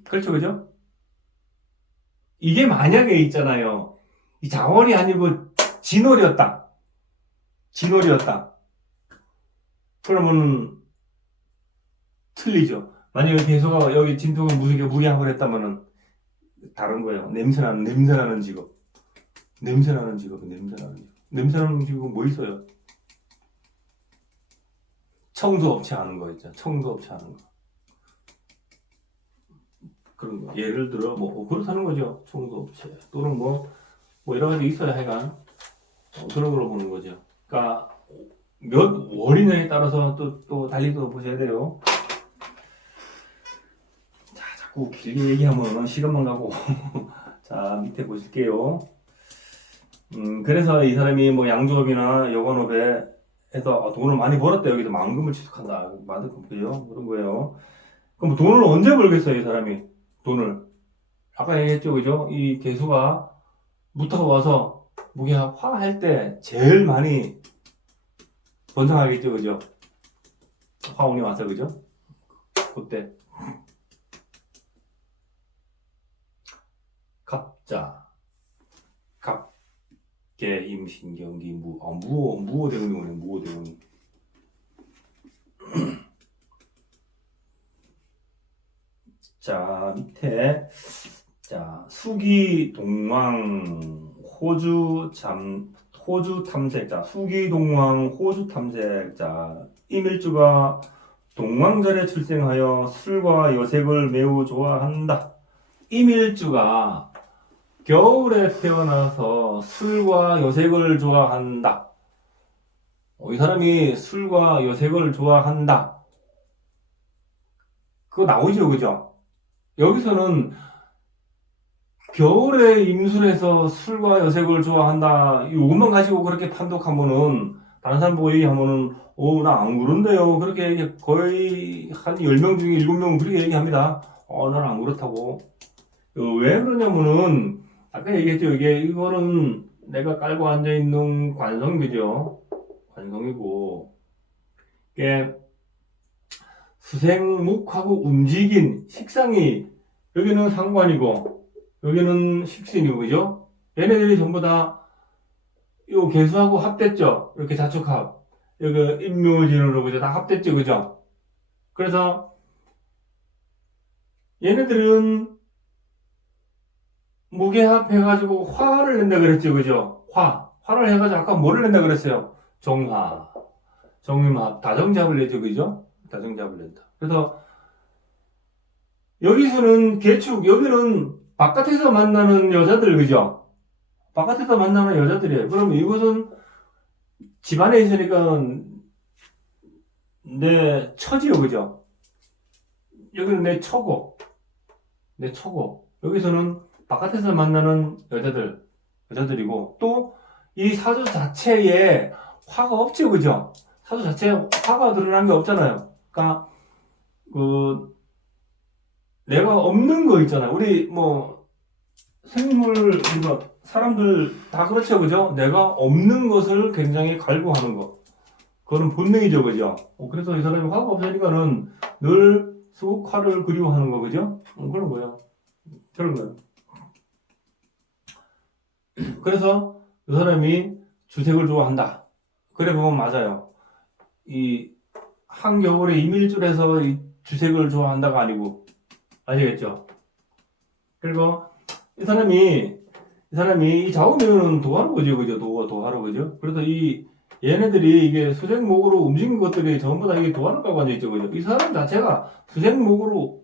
그렇죠, 그죠? 이게 만약에 있잖아요. 이 자원이 아니고 진월이었다. 그러면 틀리죠. 만약에 개수가 여기 진통을 무게합을 했다면은 다른 거예요. 냄새나는 직업. 냄새나는 직업. 냄새나는 직업은 뭐 있어요? 청소업체 하는 거 있죠. 청소업체 하는 거. 그런 거. 예를 들어, 뭐, 그렇다는 거죠. 청소업체. 또는 뭐 여러 가지 있어야 하여간. 그런 걸로 보는 거죠. 그러니까, 몇 월이냐에 따라서 또 달리도 보셔야 돼요. 자, 자꾸 길게 얘기하면 시간만 가고. 자, 밑에 보실게요. 그래서 이 사람이 뭐 양조업이나 여관업에 해서 돈을 많이 벌었다. 여기서 만금을 취득한다. 맞을 거고요. 그런 거예요. 그럼 돈을 언제 벌겠어요, 이 사람이? 돈을. 아까 얘기했죠, 그죠? 이 개수가 무타가 와서 무게화 할 때 제일 많이 번창하겠죠, 그죠? 화운이 와서, 그죠? 그때. 갑자. 갑계, 임신경기, 무오대운이 오네, 무오대운이. 자, 밑에. 자, 수기, 동왕, 호주 탐색. 자, 수기, 동왕, 호주 탐색. 자, 임일주가 동왕절에 출생하여 술과 여색을 매우 좋아한다. 임일주가 겨울에 태어나서 술과 여색을 좋아한다. 이 사람이 술과 여색을 좋아한다. 그거 나오죠, 그죠? 여기서는 겨울에 임술해서 술과 여색을 좋아한다. 이것만 가지고 그렇게 판독하면은, 다른 사람 보고 얘기하면은, 나 안 그런데요. 그렇게 거의 한 10명 중에 7명은 그렇게 얘기합니다. 난 안 그렇다고. 왜 그러냐면은, 아까 얘기했죠. 이거는 내가 깔고 앉아있는 관성이죠. 관성이고, 이게 수생목하고 움직인 식상이, 여기는 상관이고, 여기는 식신이고, 그죠? 얘네들이 전부 다, 요 개수하고 합됐죠? 이렇게 자축합. 여기 임묘진으로, 그죠? 다 합됐죠, 그죠? 그래서, 얘네들은 무게합 해가지고 화를 낸다 그랬죠, 그죠? 화를 해가지고 아까 뭐를 낸다 그랬어요? 정화. 정임합. 다정잡을 냈죠, 그죠? 다정잡을 낸다. 그래서, 여기서는 개축, 여기는 바깥에서 만나는 여자들, 그죠? 바깥에서 만나는 여자들이에요. 그럼 이것은 집안에 있으니까 내 처지요, 그죠? 여기는 내 처고. 여기서는 바깥에서 만나는 여자들이고, 또 이 사주 자체에 화가 없죠, 그죠? 사주 자체에 화가 드러난 게 없잖아요. 그러니까, 내가 없는 거 있잖아요. 우리 사람들 다 그렇죠, 그죠? 내가 없는 것을 굉장히 갈구하는 거. 그거는 본능이죠, 그죠? 그래서 이 사람이 화가 없으니까는 늘 수국화를 그리워하는 거, 그죠? 그런 거예요. 그래서 이 사람이 주색을 좋아한다. 그래 보면 맞아요. 이 한겨울에 이밀줄에서 이 주색을 좋아한다가 아니고, 아시겠죠? 그리고 이 사람이 이 좌우면은 도하로 그죠, 그죠? 도하로 그죠? 그래서 얘네들이 이게 수생목으로 움직인 것들이 전부 다 이게 도하를 깔고 앉아있죠, 그죠? 이 사람 자체가 수생목으로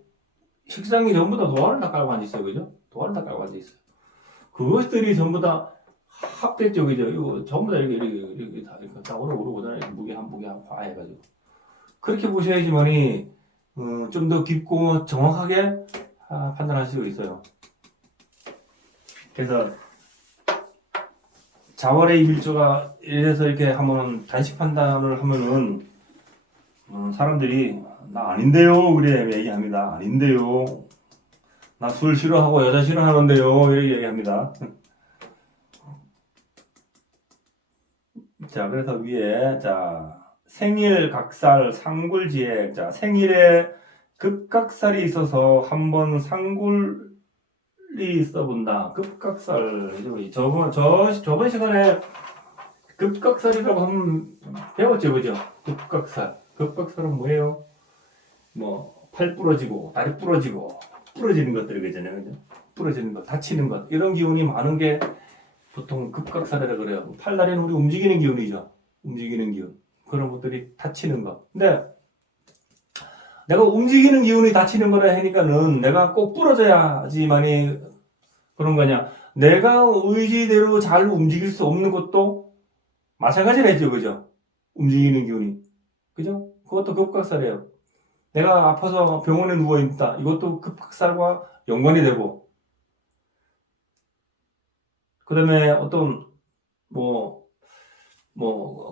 식상이 전부 다 도하를 다 깔고 앉아있어요, 그죠? 도하를 다 깔고 앉아있어요. 그것들이 전부 다 합됐죠, 그죠? 이거 전부 다 이렇게 다 오르고잖아요. 무게 한 화 해가지고. 그렇게 보셔야지만이, 좀 더 깊고 정확하게 판단할 수 있어요. 그래서, 자월의 일조가 이래서 이렇게 하면은, 단식 판단을 하면은, 사람들이, 나 아닌데요. 그래, 얘기합니다. 아닌데요. 나 술 싫어하고 여자 싫어하는데요. 이렇게 얘기합니다. 자, 그래서 위에, 생일, 각살, 상굴지액. 자, 생일에 급각살이 있어서 한번 상굴이 써본다. 급각살. 저번 시간에 급각살이라고 한번 배웠죠, 그죠? 급각살. 급각살은 뭐예요? 뭐 팔 부러지고 다리 부러지고 부러지는 것들 있잖아요, 그죠? 부러지는 것, 다치는 것 이런 기운이 많은 게 보통 급각살이라 그래요. 팔 다리는 우리 움직이는 기운이죠. 움직이는 기운 그런 것들이 다치는 것. 근데 내가 움직이는 기운이 다치는 거라 하니까는 내가 꼭 부러져야지만이 그런 거냐? 내가 의지대로 잘 움직일 수 없는 것도 마찬가지겠죠, 그죠? 움직이는 기운이, 그죠? 그것도 급각살이에요. 내가 아파서 병원에 누워 있다. 이것도 급각살과 연관이 되고, 그다음에 어떤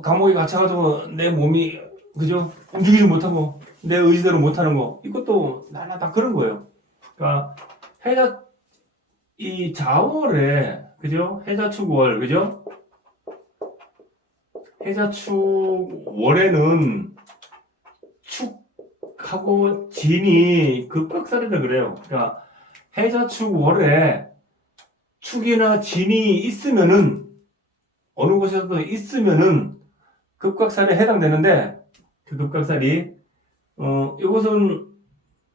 감옥에 갇혀가지고 내 몸이 그죠? 움직이지 못하고 내 의지대로 못하는 거, 이것도 다 그런 거예요. 그러니까 해자 이 자월에 그죠? 해자축월 그죠? 해자축월에는 축하고 진이 급각살이라 그래요. 그러니까 해자축월에 축이나 진이 있으면은 어느 곳에서도 있으면은 급각살에 해당되는데 그 급각살이 이것은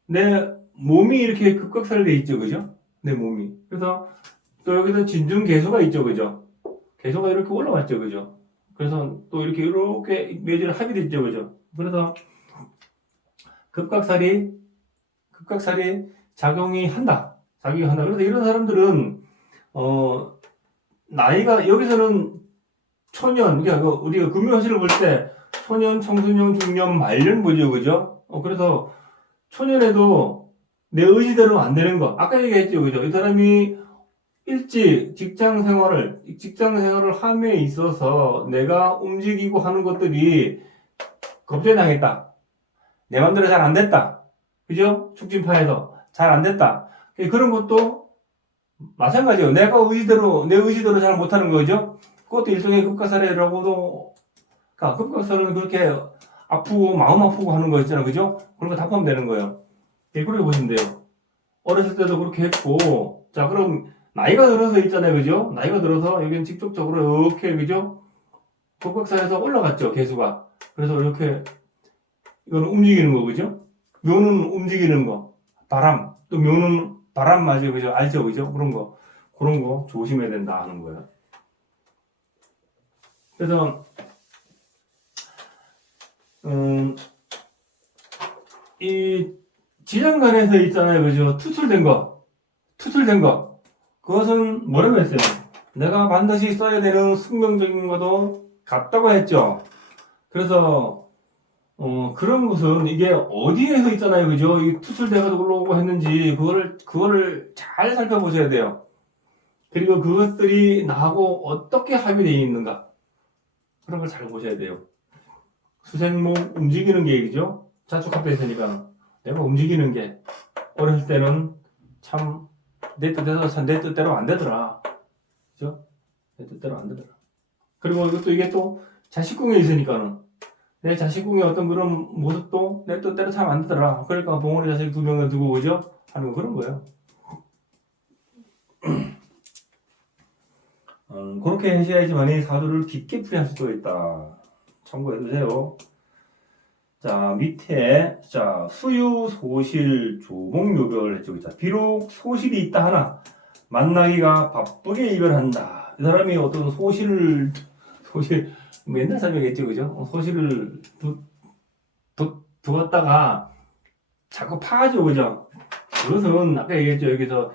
내 몸이 이렇게 급각살돼 있죠, 그죠? 내 몸이. 그래서 또 여기서 진중개수가 있죠, 그죠? 개수가 이렇게 올라왔죠, 그죠? 그래서 또 이렇게 매질 합이 됐죠, 그죠? 그래서 급각살이 작용이 한다. 그래서 이런 사람들은 나이가 여기서는 초년, 그러니까 우리가 금요일을 볼 때 초년, 청소년, 중년, 말년 보죠, 그죠? 그래서 초년에도 내 의지대로 안 되는 거. 아까 얘기했죠, 그죠? 이 사람이 일찍 직장 생활을 함에 있어서 내가 움직이고 하는 것들이 겁제당했다. 내 맘대로 잘 안 됐다. 그죠? 축진파에서 잘 안 됐다. 그런 것도 마찬가지예요. 내 의지대로 잘 못하는 거죠? 그것도 일종의 급각살이라고도, 그러니까 급각살은 그렇게 아프고, 마음 아프고 하는 거 있잖아요. 그죠? 그런 거 다 포함되는 거예요. 그렇게 보시면 돼요. 어렸을 때도 그렇게 했고, 자, 그럼 나이가 들어서 있잖아요. 그죠? 나이가 들어서 여기는 직접적으로 이렇게, 그죠? 급각살에서 올라갔죠. 개수가. 그래서 이렇게, 이거는 움직이는 거, 그죠? 묘는 움직이는 거. 또 묘는 바람 맞아요. 그죠? 알죠? 그죠? 그런 거 조심해야 된다 하는 거예요. 그래서, 이 지장간에서 있잖아요. 그죠? 투출된 거. 그것은 뭐라고 했어요? 내가 반드시 써야 되는 숙명적인 것도 같다고 했죠. 그래서, 그런 것은 이게 어디에서 있잖아요. 그죠? 이 투출돼가지고 올라오고 했는지, 그거를 잘 살펴보셔야 돼요. 그리고 그것들이 나하고 어떻게 합의되어 있는가. 그런 걸 잘 보셔야 돼요. 수생목 움직이는 게, 그죠? 자축합돼 있으니까. 내가 움직이는 게, 어렸을 때는 참, 내 뜻대로 안 되더라. 그죠? 내 뜻대로 안 되더라. 그리고 이게 또 자식궁에 있으니까는, 내 자식궁의 어떤 그런 모습도 내 뜻대로 참 안 되더라. 그러니까 봉오리 자식 2명을 두고, 그죠? 하는 거 그런 거예요. 그렇게 하셔야지만이 사주를 깊게 풀이할 수도 있다. 참고해 두세요. 자, 밑에, 수유, 소실, 조목요별 했죠. 자, 비록 소실이 있다 하나, 만나기가 바쁘게 이별한다. 이 사람이 어떤 맨날 사명했죠, 그죠? 소실을 두었다가 자꾸 파죠, 그죠? 그것은 아까 얘기했죠. 여기서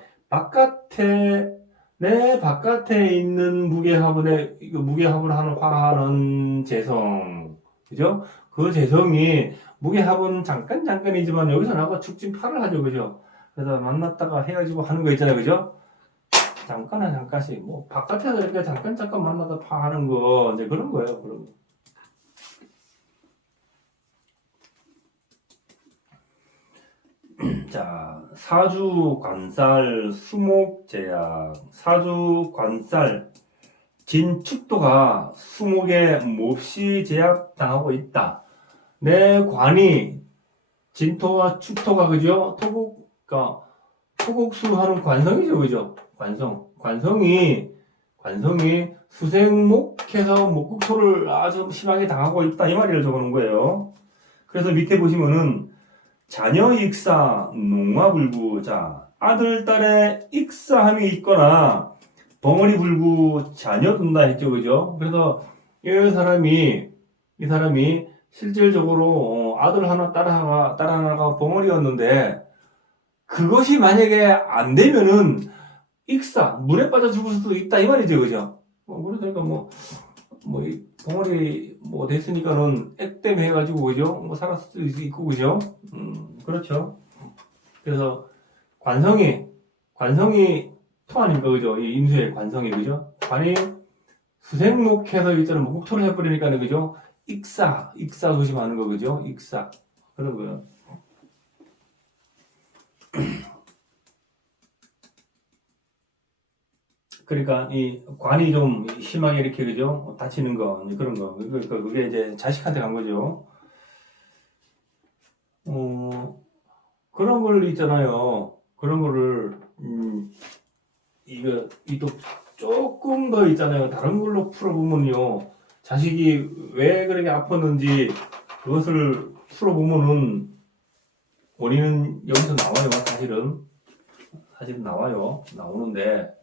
내 바깥에 있는 무게합을 하는 화하는 재성, 그죠? 그 재성이 무게합은 잠깐이지만 여기서 나가 축진파를 하죠, 그죠? 그래서 만났다가 헤어지고 하는 거 있잖아요, 그죠? 잠깐씩 뭐 바깥에서 이렇게 잠깐 만나다 파하는 거 이제 그런 거예요, 그런 거. 자, 사주 관살 수목제약. 사주 관살 진축도가 수목에 몹시 제약당하고 있다. 내 관이 진토와 축토가, 그죠? 토국수하는 관성이죠, 그죠? 관성이 수생목해서 목국토를 아주 심하게 당하고 있다, 이 말을 적어놓은 거예요. 그래서 밑에 보시면은 자녀 익사 농화불구. 자, 아들 딸의 익사함이 있거나 벙어리 불구 자녀 둔다 했죠, 그죠? 그래서 이 사람이 실질적으로 아들 하나 딸 하나가 벙어리였는데 그것이 만약에 안 되면은 익사 물에 빠져 죽을 수도 있다 이 말이죠, 그죠? 그러니까 이 벙어리 됐으니까는 액땜 해가지고 그죠? 살았을 수도 있고 그죠? 그렇죠. 그래서 관성이 토 아닙니까, 그죠? 이 임수의 관성이 그죠? 관이 수생목해서 일단은 목토를 해버리니까는 그죠? 익사 조심하는 거 그죠? 익사 그런 거요. 그러니까 이 관이 좀 심하게 이렇게 그죠? 다치는 거 그런 거 그러니까 그게 이제 자식한테 간 거죠. 그런 걸 있잖아요. 그런 거를 이또 조금 더 있잖아요. 다른 걸로 풀어보면요. 자식이 왜 그렇게 아팠는지 그것을 풀어보면은 원인은 여기서 나와요. 사실은 나와요. 나오는데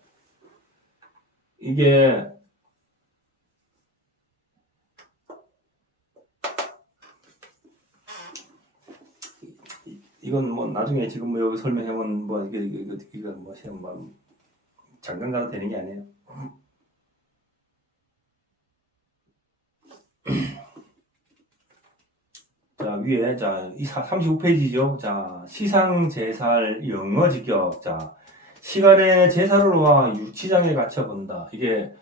이게 이건 나중에 지금 여기 설명하면 이거 시험 잠깐 가도 되는 게 아니에요. 자, 위에, 이 35페이지죠. 자, 시상제살 영어직격. 자, 시간에 제사로와 유치장에 갇혀본다. 이게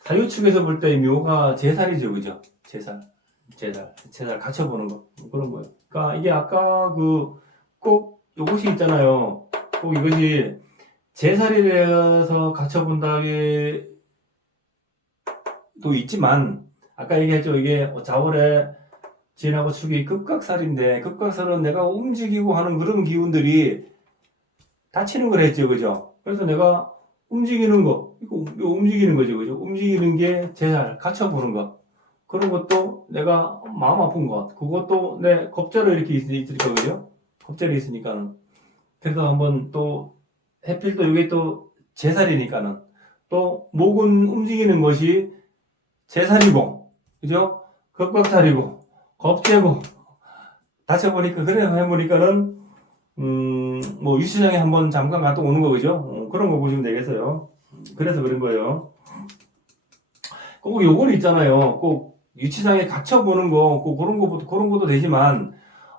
사유 측에서 볼 때 묘가 제살이죠, 그죠? 제살 갇혀보는 거. 그런 거예요. 그러니까 이게 아까 꼭 이것이 있잖아요. 꼭 이것이 제살이 되어서 갇혀본다게 또 있지만, 아까 얘기했죠. 이게 자월에 진하고 축이 급각살인데 급각살은 내가 움직이고 하는 그런 기운들이 다치는 걸 했죠, 그죠? 그래서 내가 움직이는 거, 이거 움직이는 거죠, 그죠? 움직이는 게 제살, 갇혀보는 거. 그런 것도 내가 마음 아픈 것, 그것도 내 겁자로 이렇게 있으니까, 그죠? 겁자로 있으니까는. 그래서 한번 또, 해필 또 이게 또 제살이니까는. 또, 목은 움직이는 것이 제살이고, 그죠? 급각살이고, 겁재고 다쳐보니까 그래 해보니까는 유치장에 한번 잠깐 갔다 오는 거 그죠? 그런 거 보시면 되겠어요. 그래서 그런 거예요. 꼭 요건 있잖아요. 꼭 유치장에 갇혀보는 거, 꼭 그런 것도 되지만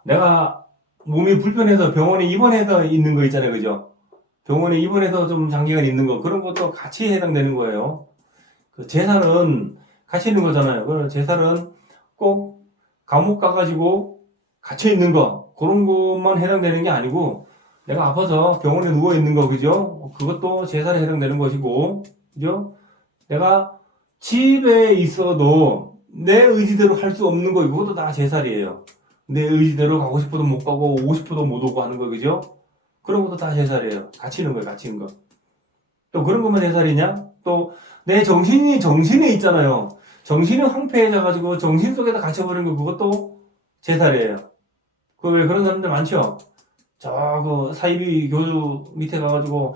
내가 몸이 불편해서 병원에 입원해서 있는 거 있잖아요, 그죠? 병원에 입원해서 좀 장기간 있는 거 그런 것도 같이 해당되는 거예요. 그 제살은 같이 있는 거잖아요. 그래서 제살은 꼭 감옥 가가지고 갇혀있는 거 그런 것만 해당되는 게 아니고 내가 아파서 병원에 누워있는 거 그죠? 그것도 제살에 해당되는 것이고 그죠? 내가 집에 있어도 내 의지대로 할 수 없는 거 이것도 다 제살이에요. 내 의지대로 가고 싶어도 못 가고 오고 싶어도 못 오고 하는 거 그죠? 그런 것도 다 제살이에요. 갇히는 거예요. 갇히는 거. 또 그런 것만 제살이냐? 또 내 정신에 있잖아요. 정신이 황폐해져가지고 정신 속에다 갇혀버린 거 그것도 제살이에요. 왜 그런 사람들 많죠? 사이비 교주 밑에 가가지고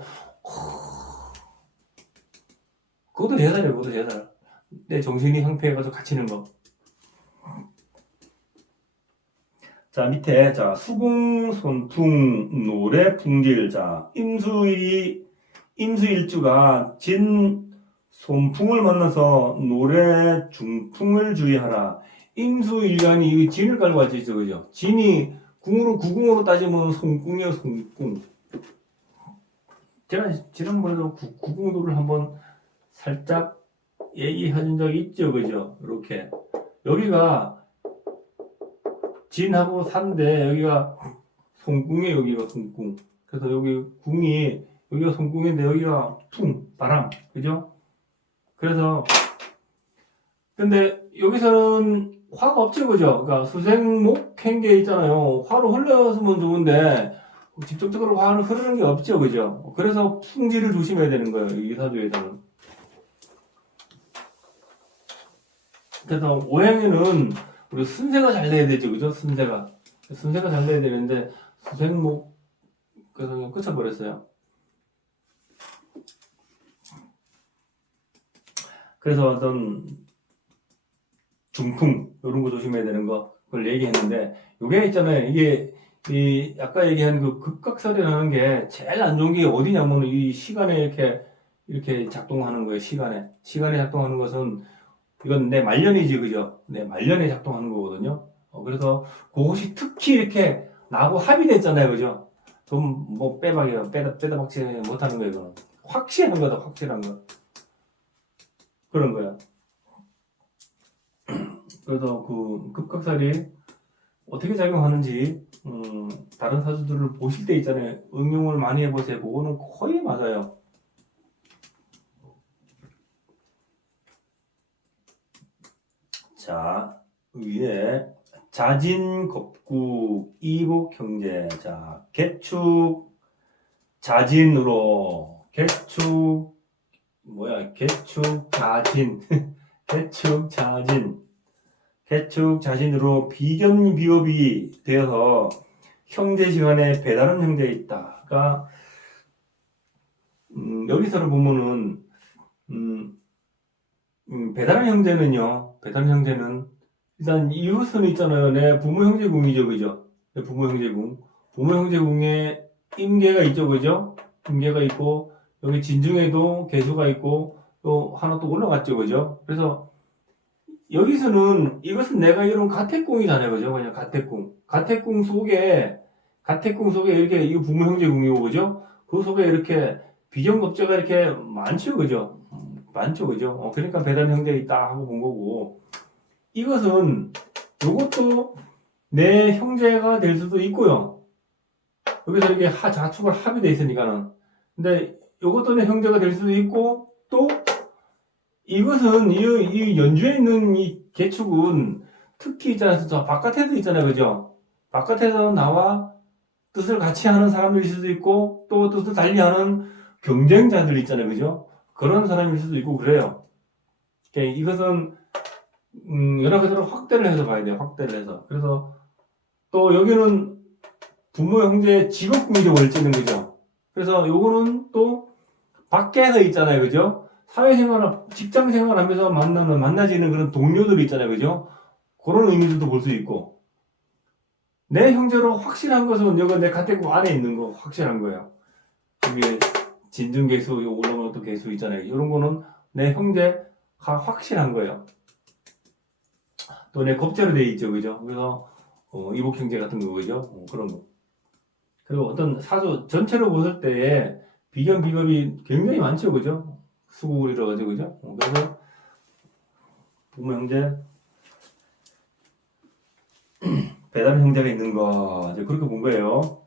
그것도 제살이에요. 그것도 제살. 내 정신이 황폐해가지고 갇히는 거. 자, 밑에 수공 손풍 노래 풍질. 임수일주가 진 손풍을 만나서 노래 중풍을 주의하라. 임수일간이 이 진을 깔고 왔지, 그죠? 진이 구궁으로 따지면 손궁이요, 손궁. 제가 지난번에도 구궁도를 한번 살짝 얘기한 적이 있죠, 그죠? 이렇게 여기가 진하고 산데 여기가 손궁이에요, 여기가 손궁. 그래서 여기 궁이 여기가 손궁인데 여기가 풍, 바람, 그죠? 그래서 근데 여기서는 화가 없죠, 그죠? 그러니까 수생목행계 있잖아요. 화로 흘렀으면 좋은데 직접적으로 화는 흐르는 게 없죠, 그죠? 그래서 풍지를 조심해야 되는 거예요, 이 사주에서는. 그래서 오행에는 그리고 순세가 잘 돼야 되죠, 그죠? 순세가 잘 돼야 되는데 수생목 그래서 그냥 끝쳐버렸어요. 그래서 어떤 중풍 이런 거 조심해야 되는 거 그걸 얘기했는데 요게 있잖아요. 이게 이 아까 얘기한 그 급각설이라는 게 제일 안 좋은 게 어디냐면 이 시간에 이렇게 작동하는 거예요. 시간에 작동하는 것은 이건 내 말년이지, 그죠? 내 말년에 작동하는 거거든요. 그래서 그것이 특히 이렇게 나하고 합의됐잖아요, 그죠? 좀 뭐 빼박이야, 빼다 박지 못하는 거예요, 이거는. 확실한 거다, 확실한 거. 그런 거야. 그래서 그 급각살이 어떻게 작용하는지 다른 사주들을 보실 때 있잖아요. 응용을 많이 해보세요. 그거는 거의 맞아요. 자, 위에 자진, 겁국, 이복, 형제. 자, 개축, 자진으로, 개축, 자진. 개축, 자진. 개축, 자진으로 비견비업이 되어서 형제 시간에 배다른 형제에 있다가, 여기서를 보면은, 배다른 형제는 일단 이웃은 있잖아요. 내 부모 형제궁이죠, 그죠? 내 부모 형제궁. 부모 형제궁에 임계가 있죠, 그죠? 임계가 있고, 여기 진중에도 개수가 있고, 또 하나 또 올라갔죠, 그죠? 그래서 여기서는 이것은 내가 이룬 가택궁이잖아요, 그죠? 그냥 가택궁. 가택궁 속에 이렇게 이거 부모 형제궁이고, 그죠? 그 속에 이렇게 비견겁제가 이렇게 많죠, 그죠? 많죠, 그죠? 그러니까 배단 형제가 있다 하고 본 거고, 이것은 요것도 내 형제가 될 수도 있고요. 여기서 이렇게 자축을 합이 돼 있으니까는. 근데 요것도 내 형제가 될 수도 있고, 또 이것은 이 연주에 있는 이 개축은 특히 있잖아요. 저 바깥에도 있잖아요, 그죠? 바깥에서 나와 뜻을 같이 하는 사람일 수도 있고, 또 뜻을 달리하는 경쟁자들 있잖아요, 그죠? 그런 사람일 수도 있고 그래요. 이것은 여러 가지로 확대를 해서 봐야 돼요. 확대를 해서. 그래서 또 여기는 부모 형제 직업궁이죠, 월지는, 그죠? 그래서 요거는 또 밖에서 있잖아요, 그죠? 사회생활, 직장생활 하면서 만나지는 그런 동료들 있잖아요, 그죠? 그런 의미들도 볼 수 있고, 내 형제로 확실한 것은 여기 내 가택국 안에 있는 거 확실한 거예요. 이게 진중개수, 올라오는 또 개수 있잖아요. 이런 거는 내 형제가 확실한 거예요. 또 내 겁제로 돼 있죠, 그죠? 그래서 이복 형제 같은 거, 그죠? 그런 거. 그리고 어떤 사주 전체로 봤을 때에 비견 비겁이 굉장히 많죠, 그죠? 수국이라 가지고, 그죠? 그래서 부모 형제 배다른 형제가 있는 거 이제 그렇게 본 거예요.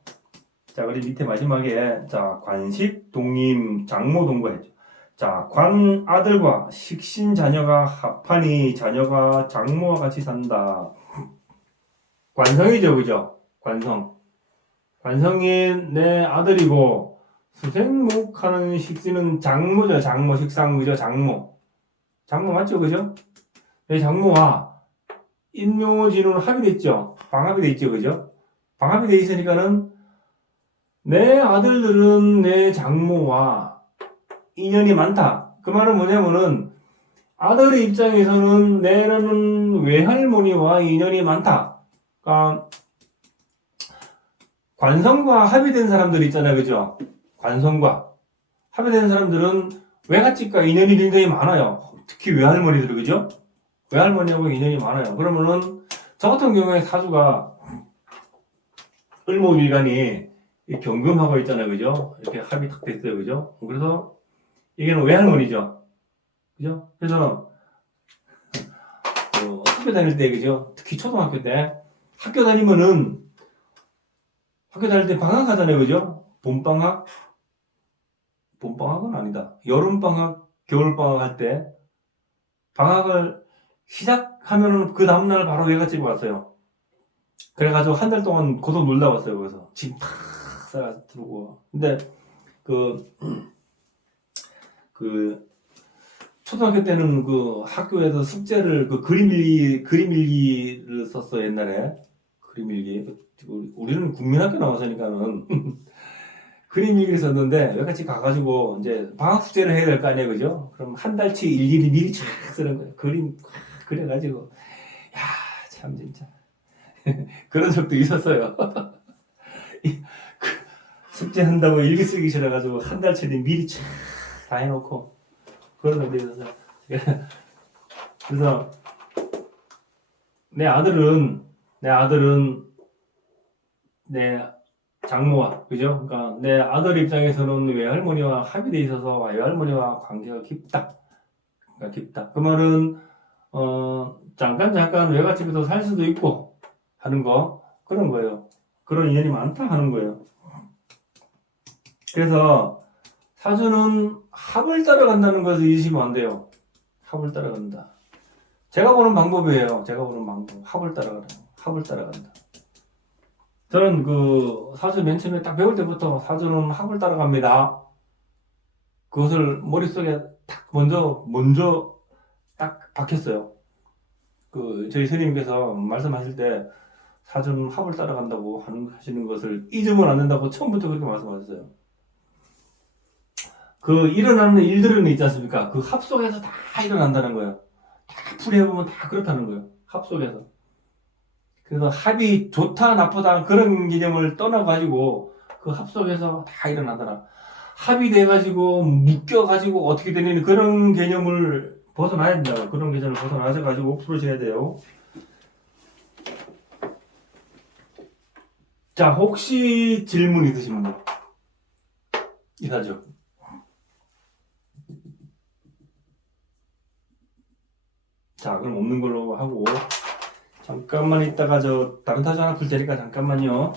자, 그리고 밑에 마지막에 자 관식 동임 장모 동거했죠. 자, 관 아들과 식신 자녀가 합하니 자녀가 장모와 같이 산다. 관성이죠, 그죠? 관성이 내 아들이고 수생목하는 식신은 장모죠. 장모 식상, 그죠? 장모 맞죠, 그죠? 내 장모와 인묘진은 합의됐죠. 방합이 돼 있죠, 그죠? 방합이 돼 있으니까는 내 아들들은 내 장모와 인연이 많다. 그 말은 뭐냐면은 아들의 입장에서는 내는 외할머니와 인연이 많다. 그러니까 관성과 합의된 사람들 있잖아요, 그죠? 관성과 합의된 사람들은 외갓집과 인연이 굉장히 많아요. 특히 외할머니들, 그죠? 외할머니하고 인연이 많아요. 그러면은 저 같은 경우에 사주가 을목일간이 경금하고 있잖아요, 그죠? 이렇게 합이 탁 됐어요, 그죠? 그래서 이게는 외할머니죠, 그죠? 그래서 학교 다닐 때, 그죠? 특히 초등학교 때 학교 다니면은 학교 다닐 때 방학하잖아요, 그죠? 봄방학은 아니다. 여름방학, 겨울방학 할 때 방학을 시작하면은 그 다음날 바로 외갓집에 갔어요. 그래가지고 한 달 동안 고속 놀다 왔어요. 거기서 짐 탁 싸가지고 들고. 근데 그 초등학교 때는 그 학교에서 숙제를 그 그림 일기를 썼어 옛날에. 그림 일기. 우리는 국민학교 나와서니까는 그림 일기를 썼는데 여기까지 가가지고 이제 방학 숙제를 해야 될 거 아니에요, 그죠? 그럼 한 달치 일일이 미리 쫙 쓰는 거예요. 그림 그래가지고 야, 참 진짜 그런 적도 있었어요. 숙제 한다고 일기 쓰기 싫어가지고 한 달치를 미리 쫙 다 해놓고 그런 적도 있었어요. 그래서 내 아들은 내 장모와 그죠? 그러니까 내 아들 입장에서는 외할머니와 합의돼 있어서 외할머니와 관계가 깊다. 그러니까 깊다. 그 말은 잠깐 외갓집에서 살 수도 있고 하는 거 그런 거예요. 그런 인연이 많다 하는 거예요. 그래서 사주는 합을 따라간다는 것을 잊으시면 안 돼요. 합을 따라간다. 제가 보는 방법이에요. 제가 보는 방법. 합을 따라간다. 저는 그 사주 맨 처음에 딱 배울 때부터 사주는 합을 따라갑니다. 그것을 머릿속에 딱 먼저 딱 박혔어요. 그 저희 스님께서 말씀하실 때 사주는 합을 따라간다고 하시는 것을 잊으면 안 된다고 처음부터 그렇게 말씀하셨어요. 그 일어나는 일들은 있지 않습니까? 그 합 속에서 다 일어난다는 거예요. 다 풀이해보면 다 그렇다는 거예요. 합 속에서. 그래서 합이 좋다 나쁘다 그런 개념을 떠나가지고 그 합 속에서 다 일어나더라. 합이 돼가지고 묶여가지고 어떻게 되는 그런 개념을 벗어나야 된다고. 그런 개념을 벗어나셔가지고 풀으셔야 돼요. 자, 혹시 질문 있으신 분? 이사죠. 자, 그럼 없는 걸로 하고 잠깐만 있다가 저 다른 타자 하나 풀 테니까 잠깐만요.